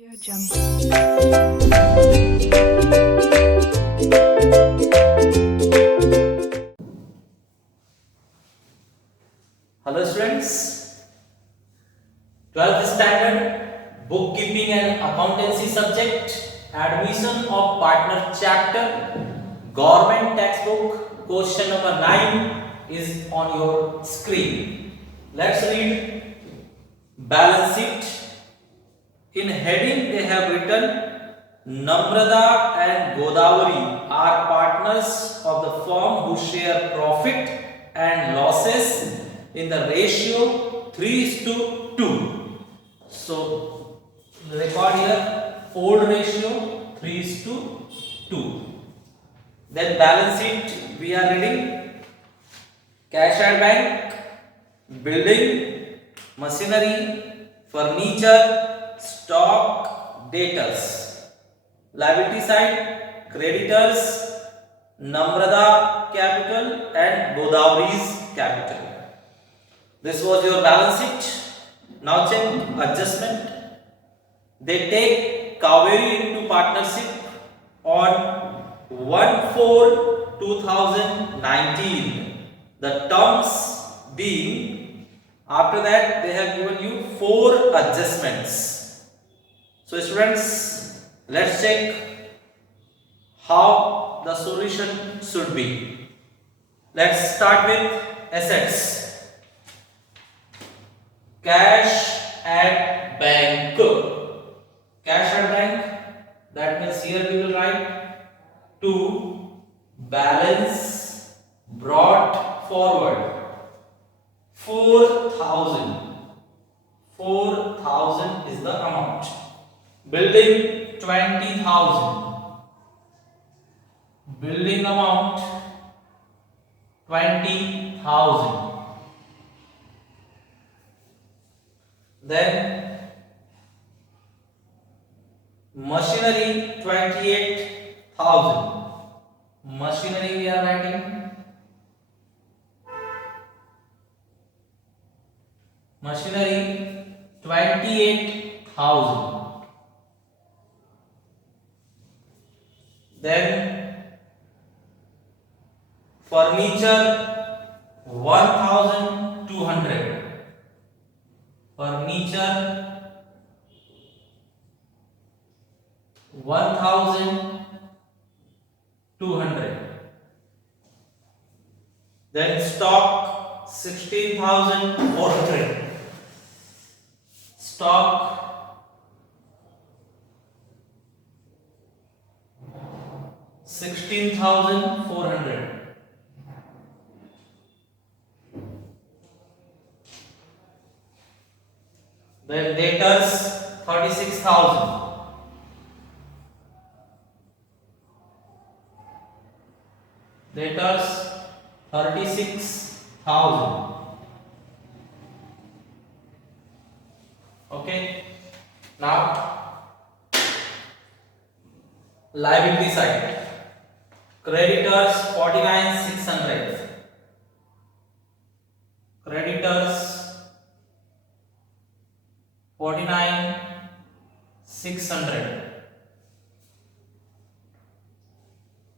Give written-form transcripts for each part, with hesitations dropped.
Audio Jungle. Hello students, 12th standard bookkeeping and accountancy subject, admission of partner chapter, government textbook, question number 9 is on your screen. Let's read balance sheet. In heading they have written Namrata and Godavari are partners of the firm who share profit and losses in the ratio 3:2. So record here old ratio 3:2. Then balance sheet we are reading cash at bank, building, machinery, furniture, stock, debtors. Liability side creditors, Namrata capital and Godavari's capital. This was your balance sheet. Now check adjustment. They take Kaveri into partnership on 1/4/2019. The terms being, after that they have given you 4 adjustments. So students, let's check how the solution should be. Let's start with assets. Cash at bank. Cash at bank, that means here we will write to balance brought forward 4,000. 4,000 is the amount. Building 20,000. Building amount 20,000. Then machinery 28,000. Machinery we are writing. Machinery 28,000. Then furniture 1,200. Furniture 1,200. Then stock 16,400. Stock 16,400. Then debtors 36,000. Debtors 36,000. Okay. Now liability side. Creditors 49,600. Creditors 49,600.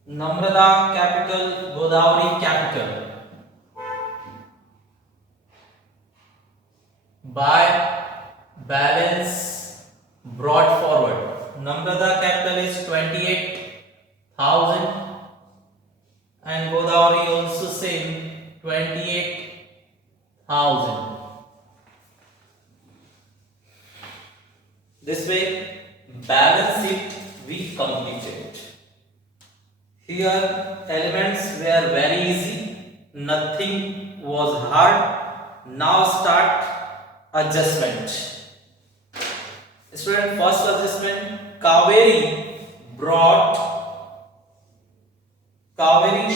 Namrata capital, Godavari capital. By balance brought forward. Namrata capital is 28,000 and Godavari also same 28,000. This way balance sheet we completed. Here elements were very easy, nothing was hard. Now start adjustment. Student, first adjustment, Kaveri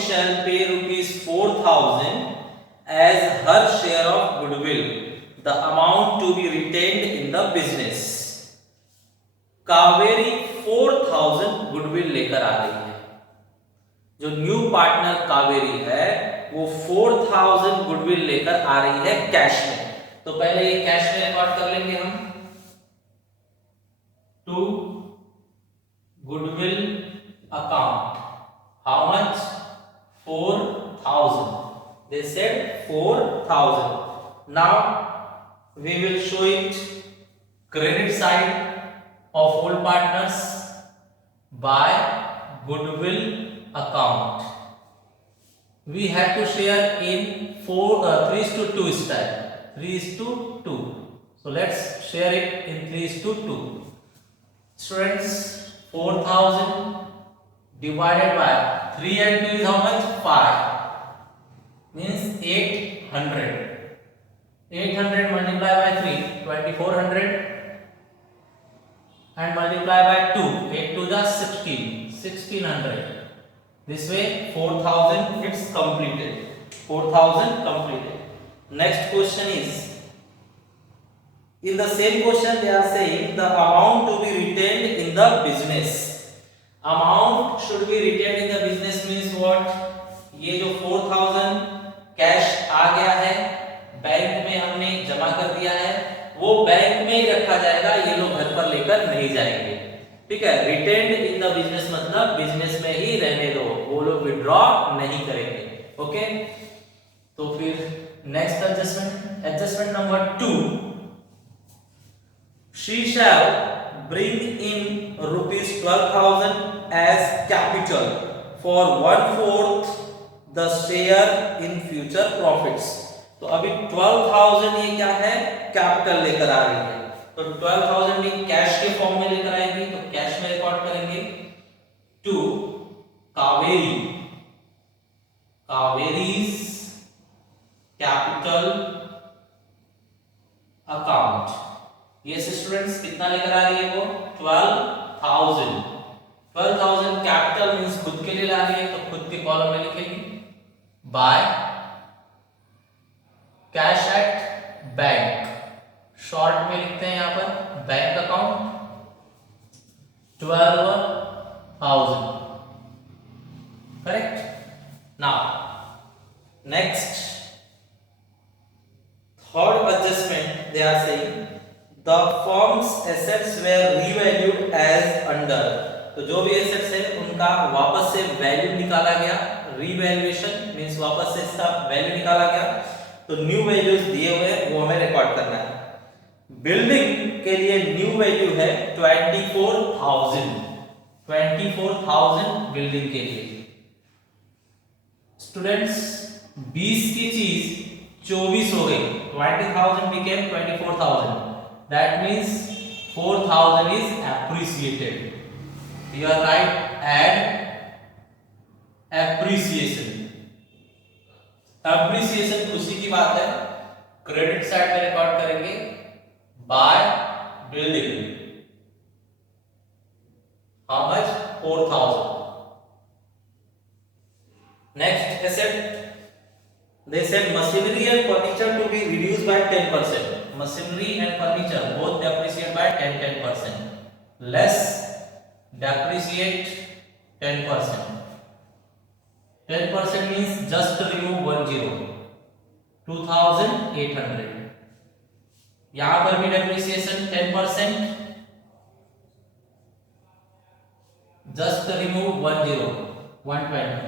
shall pay rupees 4,000 as her share of goodwill, the amount to be retained in the business. Kaveri 4,000 goodwill लेकर आ रही है. जो new partner Kaveri है वो 4,000 goodwill लेकर आ रही है cash में. तो पहले ये कैश में रिकॉर्ड कर लेंगे हम. to goodwill account. How much? 4,000. They said 4,000. Now we will show it credit side of all partners by goodwill account. We have to share in 3:2 style. 3:2. So let's share it in 3:2. Students, 4,000 divided by 3 and 2 is how much? 5. Means 800. 800 multiplied by 3, 2400, and multiply by 2. 8 to the 16, 1600. This way 4,000 it's completed. 4,000 completed. Next question is, in the same question they are saying the amount to be retained in the business. Amount should be retained in the business means what? ये जो 4,000 cash आ गया है, bank में हमने जमा कर दिया है, वो बैंक में ही रखा जाएगा, ये लोग घर पर लेकर नहीं जाएंगे. ठीक है. रिटेन्ड इन द बिजनेस मतलब बिजनेस में ही रहने दो, वो लोग विड्रॉ नहीं करेंगे. ओके. तो फिर next adjustment number 2, she shall bring in rupees 12,000 as capital for 1/4 the share in future profits. तो अभी 12,000 ये क्या है? कैपिटल लेकर आ रही है. तो 12,000 भी कैश के फॉर्म में लेकर आएगी, तो कैश में रिकॉर्ड करेंगे टू कावेरीज कैपिटल अकाउंट. ये स्टूडेंट्स कितना लेकर आ रही है वो? 12,000. 12,000 कैपिटल मींस खुद के लिए ला रही है, तो खुद के कॉलम में लिखेगी by cash at bank. Short में लिखते हैं यहां पर bank account 12,000. Correct. Now next third adjustment they are saying the firm's assets were revalued as under. तो जो भी एसेट्स है उनका वापस से वैल्यू निकाला गया. रीवैल्यूएशन मींस वापस से इसका वैल्यू निकाला गया. तो न्यू वैल्यूज दिए हुए वो हमें रिकॉर्ड करना है. बिल्डिंग के लिए न्यू वैल्यू है 24,000. 24,000 बिल्डिंग के लिए. स्टूडेंट्स 20 की चीज 24 हो गई. 20,000 became 24,000. That means 4,000 is appreciated. You are right. Add appreciation. Appreciation खुशी की बात है. क्रेडिट साइड में रिकॉर्ड करेंगे by building. How much? 4,000. Next asset. They said machinery and furniture to be reduced by 10%. Machinery and furniture both depreciate by 10%. Less depreciate 10%. 10% means just remove 10. 2,800. यहाँ पर भी depreciation 10%. Just remove 10. 120.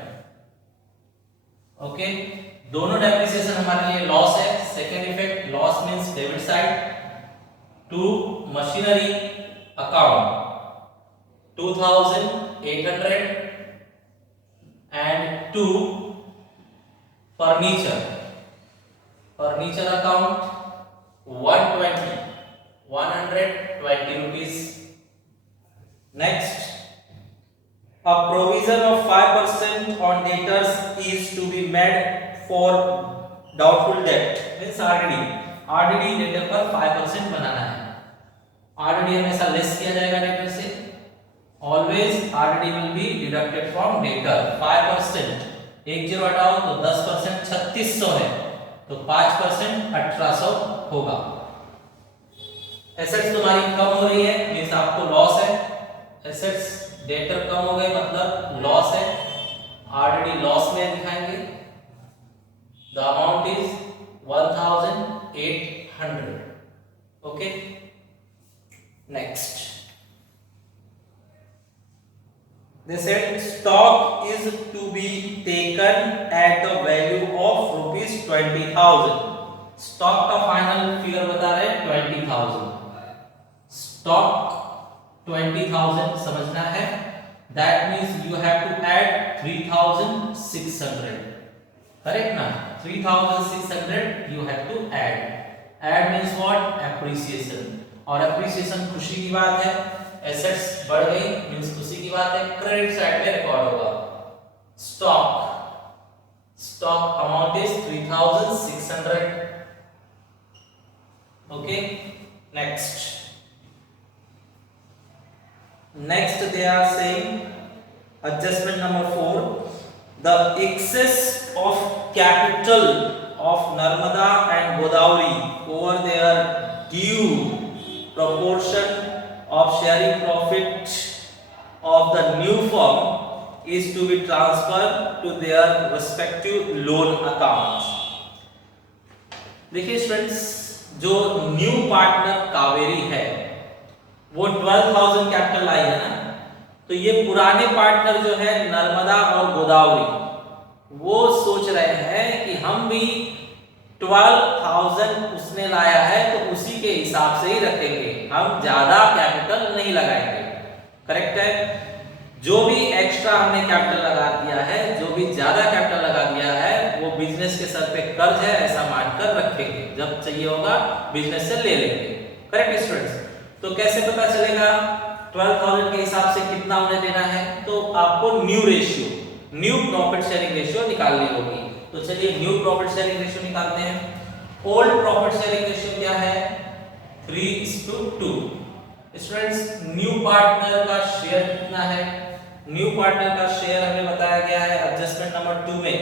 Okay. दोनों depreciation हमारे लिए loss है. Second effect loss means debit side. To machinery account 2,800 and to furniture account 120 rupees. Next, a provision of 5% on debtors is to be made for doubtful debt. Means RDD debtor पर 5% बनाना है. RDD हमेशा less किया जाएगा debtor से. Always RDD will be deducted from debtor. 5%. 10 हटाओ तो 10% 3600 है, तो 5% 1800 होगा. एसेट्स तुम्हारी कम हो रही है मींस आपको लॉस है. एसेट्स डेटर कम हो गए मतलब लॉस है. RDD लॉस में दिखाएंगे. The amount is 1,800. Okay. Next, they said stock is to be taken at a value of rupees 20,000. Stock का फाइनल फिगर बता रहे हैं 20,000. स्टॉक 20,000 समझना है. That means you have to add 3,600. Correct ना? 3,600 you have to add. Add means what? Appreciation. और appreciation खुशी की बात है. Assets बढ़ गई means खुशी की बात है. क्रेडिट साइड में रिकॉर्ड होगा. Stock amount is 3,600. Okay. Next they are saying adjustment number 4. The excess of capital of Narmada and Godavari over their due proportion of sharing profit of the new firm is to be transferred to their respective loan accounts. देखिए students, जो new partner Kaveri है वो 12,000 capital लाई है ना, तो ये पुराने partner जो है नर्मदा और गोदावरी वो सोच रहे हैं कि हम भी 12,000 उसने लाया है तो उसी के हिसाब से ही रखेंगे, हम ज्यादा कैपिटल नहीं लगाएंगे. करेक्ट है. जो भी एक्स्ट्रा हमने कैपिटल लगा दिया है, जो भी ज्यादा कैपिटल लगा दिया है, वो बिजनेस के सर पे कर्ज है ऐसा मानकर रखेंगे, जब चाहिए होगा बिजनेस से ले लेंगे. Correct students. तो कैसे पता चलेगा 12,000 के हिसाब से कितना उन्हें देना है? तो आपको new ratio, new profit sharing ratio निकालनी होगी. तो चलिए न्यू प्रॉफिट शेयरिंग रेशियो निकालते हैं. ओल्ड प्रॉफिट शेयरिंग रेशियो क्या है? 3:2. स्टूडेंट्स, न्यू पार्टनर का शेयर कितना है? न्यू पार्टनर का शेयर हमें बताया गया है एडजस्टमेंट नंबर 2 में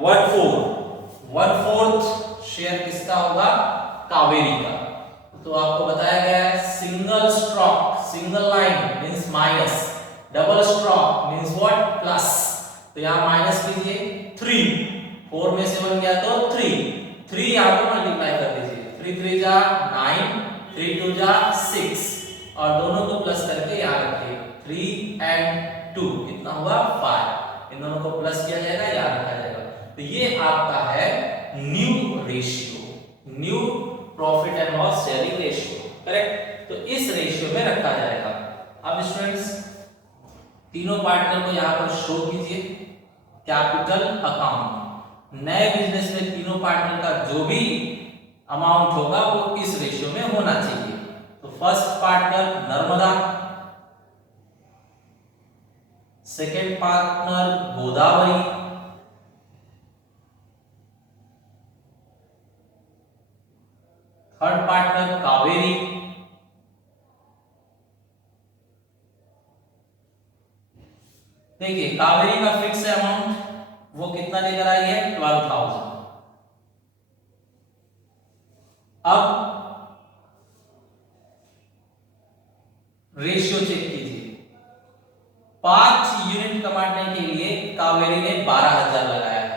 1/4 शेयर किसका होगा? कावेरी का. तो आपको बताया गया है single stroke, single line means minus, double stroke means what? Plus. तो यहां माइनस कीजिए 3, 4 में से बन गया तो 3 यहां पर मल्टीप्लाई कर दीजिए. 3 3 जा 9, 3 2 जा 6 और दोनों को प्लस करके यहां रखिए. 3 and 2 कितना हुआ? 5. इन दोनों को प्लस किया जाएगा, याद रखा जाएगा. तो ये आपका है new ratio, new profit and loss sharing ratio. Correct. तो इस रेशियो में रखा जाएगा. अब स्टूडेंट्स, तीनों पार्टनर को यहां पर शो कीजिए. कैपिटल अकाउंट, नए बिजनेस में तीनों पार्टनर का जो भी अमाउंट होगा वो इस रेशियो में होना चाहिए. तो first partner Narmada, second partner Godavari, third partner Kaveri, देखिए कावेरी का फिक्स अमाउंट वो कितना लेकर आई है? 12,000. अब रेशियो चेक कीजिए. 5 यूनिट कमाने के लिए कावेरी ने 12,000 लगाया है.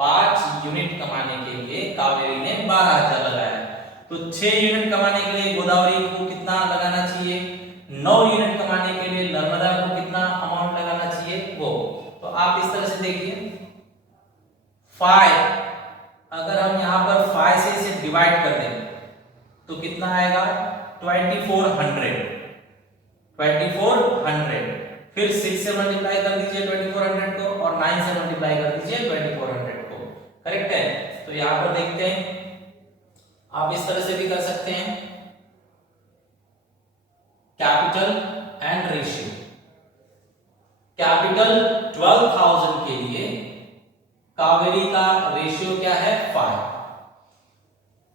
5 यूनिट कमाने के लिए कावेरी ने 12,000 लगाया है. तो 6 यूनिट कमाने के लिए गोदावरी को कितना लगाना चाहिए? 9 यूनिट कमाने के लिए नर्मदा को कितना अमाउंट लगाना चाहिए? वो. तो आप इस तरह से देखिए 5, अगर हम यहां पर 5 से इसे डिवाइड कर दें तो कितना आएगा? 2400. फिर 6 से मल्टीप्लाई कर दीजिए 2400 को और 9 से मल्टीप्लाई कर दीजिए 2400 को. करेक्ट है. तो यहां पर देखते हैं, आप इस तरह से भी कर सकते हैं. Capital and ratio. कैपिटल 12,000 के लिए कावेरी का रेशियो क्या है? 5.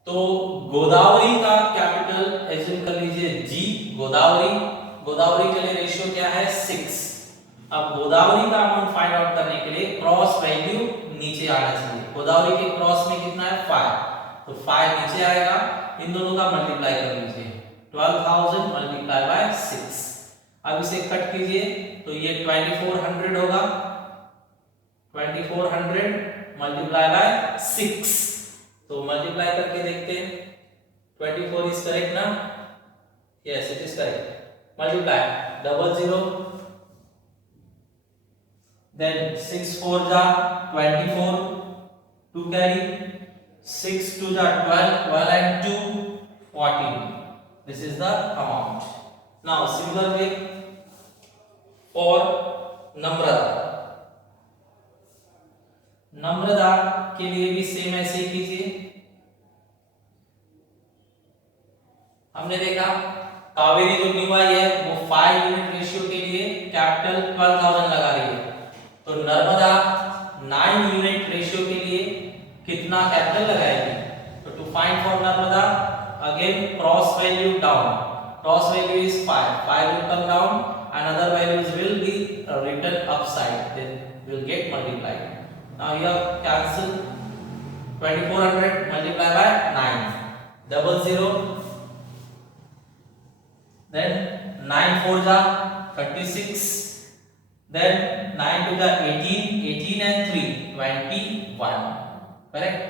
तो गोदावरी का कैपिटल एज्यूम कर लीजिए G, गोदावरी के लिए रेशियो क्या है? 6. अब गोदावरी का अमाउंट फाइंड आउट करने के लिए क्रॉस वैल्यू नीचे आना चाहिए. गोदावरी के क्रॉस में कितना है? 5. तो 5 नीचे आएगा. इन दोनों का मल्टीप्लाई कर लीजिए. 12,000 मल्टीप्लाई बाय 6. अब इसे कट कीजिए तो ये 2400 होगा. 2400 मल्टीप्लाई बाय 6. तो मल्टीप्लाई करके देखते हैं. 24 इज करेक्ट ना? Yes, it is correct. Multiply 00 Then 6 4 ja 24, 2 carry, 6 2 ja 12, 12 and 2 14. This is the amount. Now similar way for नम्रता, नम्रता के लिए भी सेम ऐसे ही कीजिए। हमने देखा कावेरी जो न्यू आई है वो 5 यूनिट रेशियो के लिए कैपिटल 12,000 लगा रही है, तो नर्मदा 9 यूनिट रेशियो के लिए कितना कैपिटल लगाएगी? तो to find for Narmada again cross value down, cross value is 5, 5 will come down and other values will be written upside, then will get multiplied. Now here cancel 2400 multiplied by 9, 00, then 9 4 ja 36, then 9 2 ja 18, 18 and 3 21, correct?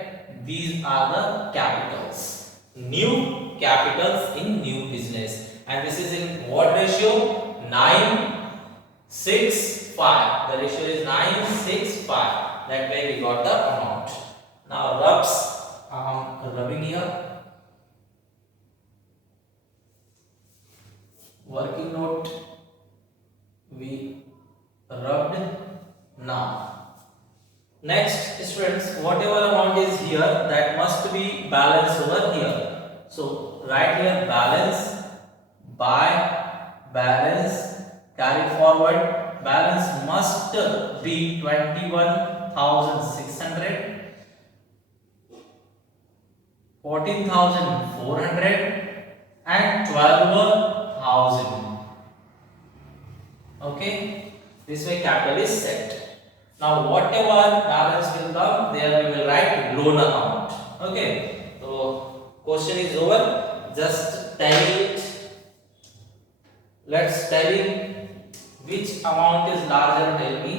These are the capitals, new capitals in new business, and this is in what ratio? 9 6 5. The ratio is 9 6 5. That way we got the amount. Now rubs, rubbing here. Working note we rubbed. Now next students, whatever amount is here that must be balanced over here. So write here balance, by balance, carry forward, balance must be 21,600, 14,400 and 12,000. Okay, this way capital is set. Now whatever balance will come, there we will write loan amount. Okay, so question is over, just tally it. Let's tally which amount is larger. Tell me.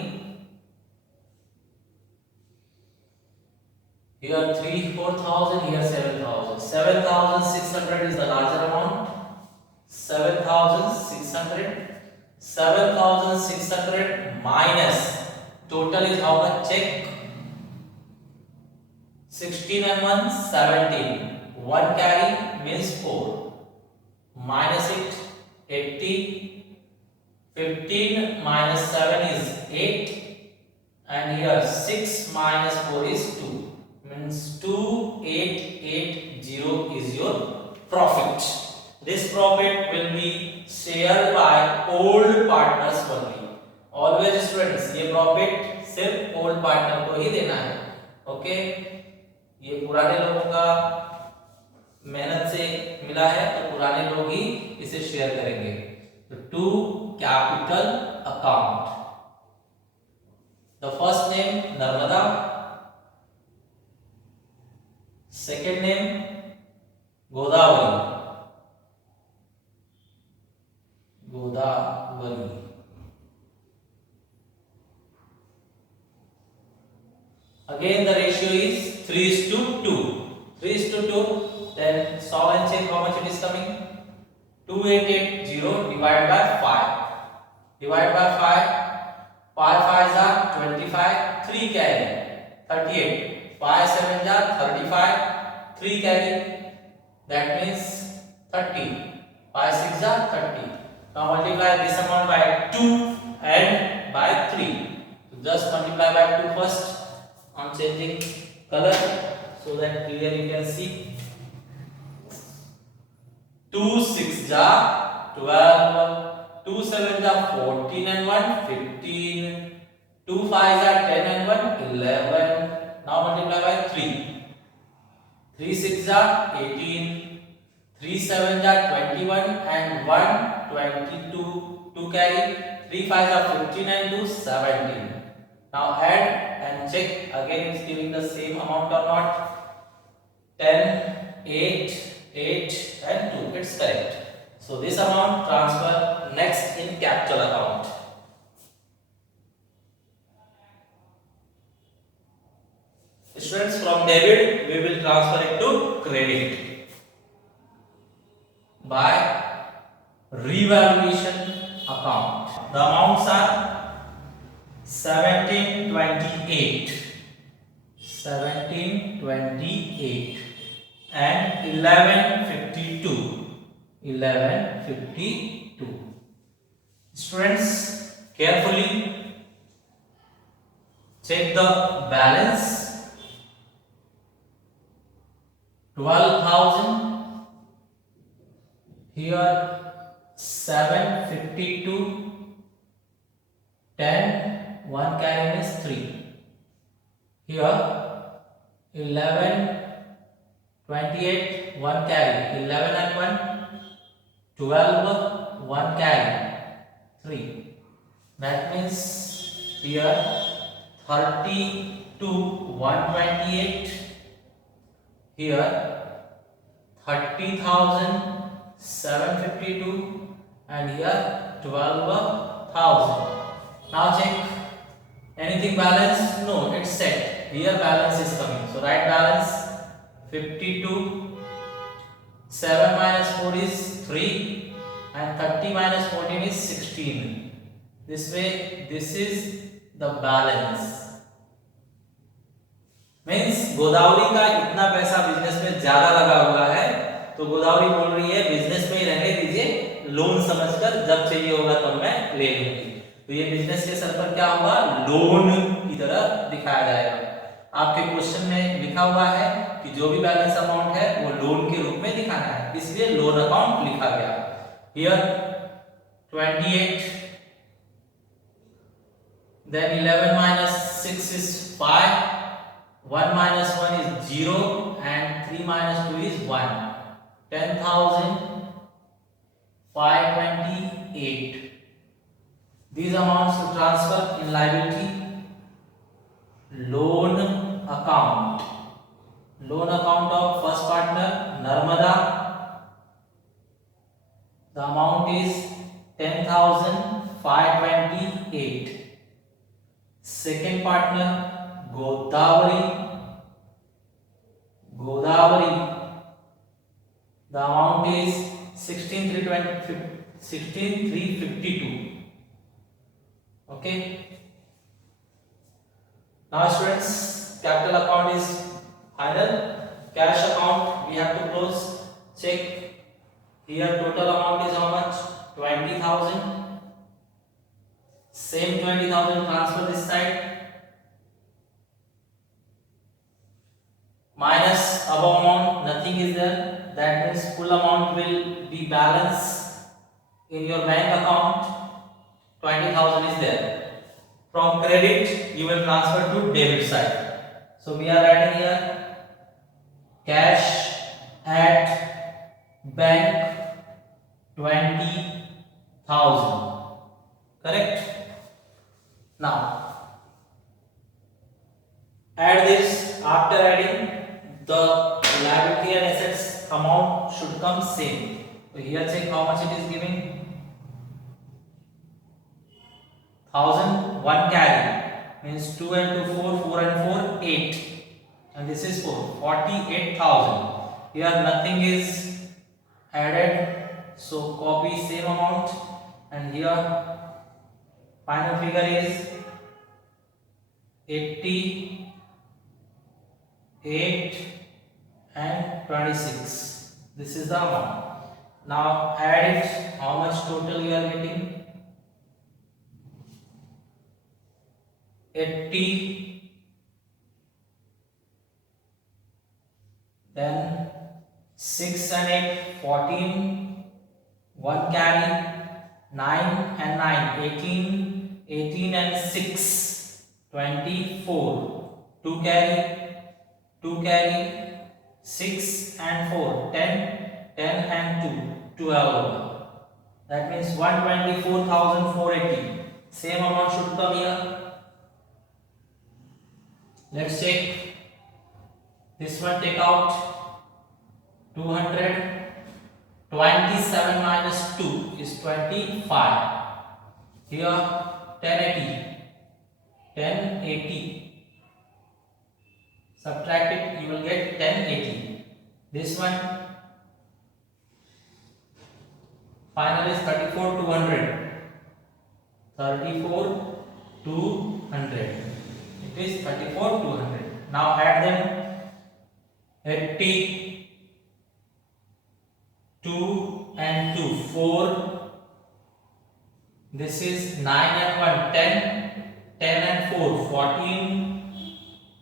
Here 3 4,000, here 7,000. 7,600 is the larger amount. 7,600. 7,600 minus total is how much? Check. 16 and 1 17. 1 carry means 4. Minus it 80. 15 minus 7 is 8, and here 6 minus 4 is 2, means 2880 is your profit. This profit will be shared by old partners only. Always students, ये profit सिर्फ old partner को ही देना है. Okay, ये पुराने लोगों का मेहनत से मिला है तो पुराने लोग ही इसे शेयर करेंगे. To capital account. The first name Narmada, second name Godavari. Godavari. Again the ratio is 3:2. 3:2. Then solve and check how much it is coming. 2880 divided by 5. Divide by 5. 5 5s are 25. 3 carry 38. 5 7s are 35. 3 carry, that means 30. 5 6s are 30. Now multiply this amount by 2 and by 3. So just multiply by 2 first. I'm changing color so that clearly you can see. 2 6 ja 12, 2 7 ja 14 and 1 15, 2 5 ja 10 and 1 11. Now multiply by 3. 3 6 ja 18, 3 7 ja 21 and 1 22, 2 carry, 3 5 ja 15 and 2 17. Now add and check again it's giving the same amount or not. 10 8 8 and 2, it's correct. So this amount transfer next in capital account. Students, from debit we will transfer it to credit by revaluation account. The amounts are 1728, 1728 and 1152, 1152. Students, carefully check the balance. 12,000 here, 752, 10, 1 carry is 3. Here 11, 28, 1 carry, 11 and 1, 12, 1 carry, 3. That means here 32, 128, here 30,752 and here 12,000. Now check, anything balance? No, it's set. Here balance is coming. So write balance 52. 7 minus 4 is 3 and 30 minus 14 is 16. This way, this is the balance. Means Godavari का इतना पैसा business में ज्यादा लगा हुआ है, तो गोदावरी बोल रही है बिजनेस में ही रहने दीजिए, लोन समझकर जब चाहिए होगा तब मैं ले लूंगी। तो ये बिजनेस के सर पर क्या होगा, लोन की तरह दिखाया जाएगा। आपके क्वेश्चन में लिखा हुआ है कि जो भी बैलेंस अमाउंट है वो लोन के रूप में दिखाना है, इसलिए लोन अकाउंट लिखा गया। Here 28, then 11 minus 6 is 5, 1 minus 1 is 0 and 3 minus 2 is 1. 10,528. These amounts to transfer in liability loan account. Loan account of first partner Narmada. The amount is 10,528. Second partner Godavari. Godavari. The amount is 16,352. Okay. Now students, capital account is final. Cash account we have to close. Check. Here total amount is how much? 20,000. Same 20,000 transfer this side. Minus above amount, nothing is there. That means full amount will be balanced in your bank account. 20,000 is there. From credit, you will transfer to debit side. So we are writing here cash at bank 20,000. Correct? Now add this. After adding, the liability and assets amount should come same. So here check how much it is giving. 1,000, 1 carry means 2 and 2 4, 4 and 4 8, and this is 4, 48,000. Here nothing is added, so copy same amount, and here final figure is 88 and 26. This is the amount. Now add it. How much total you are getting? 80, then 6 and 8 14, 1 carry, 9 and 9 18, 18 and 6 24, 2 carry, 2 carry, 6 and 4 10, 10 and 2 12. That means 124,480. Same amount should come here. Let's check. This one take out 200. 27 minus 2 is 25. Here 1080. 1080. Subtract it, you will get 1080. This one final is 34 200. 34 200. 100. It is 34 to 100. Now add them. 80, 2 and 2, 4. This is 9 and 1, 10. 10 and 4, 14.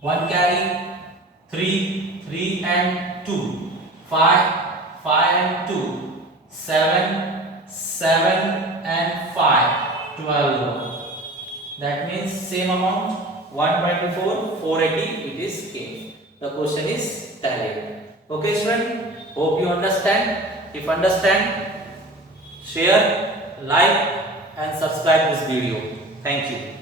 1 carry. 3, 3 and 2, 5. 5 and 2, 7. 7 and 5, 12. That means same amount, 124, 480, it is came. The question is tallied. Okay student, hope you understand. If understand, share, like and subscribe this video. Thank you.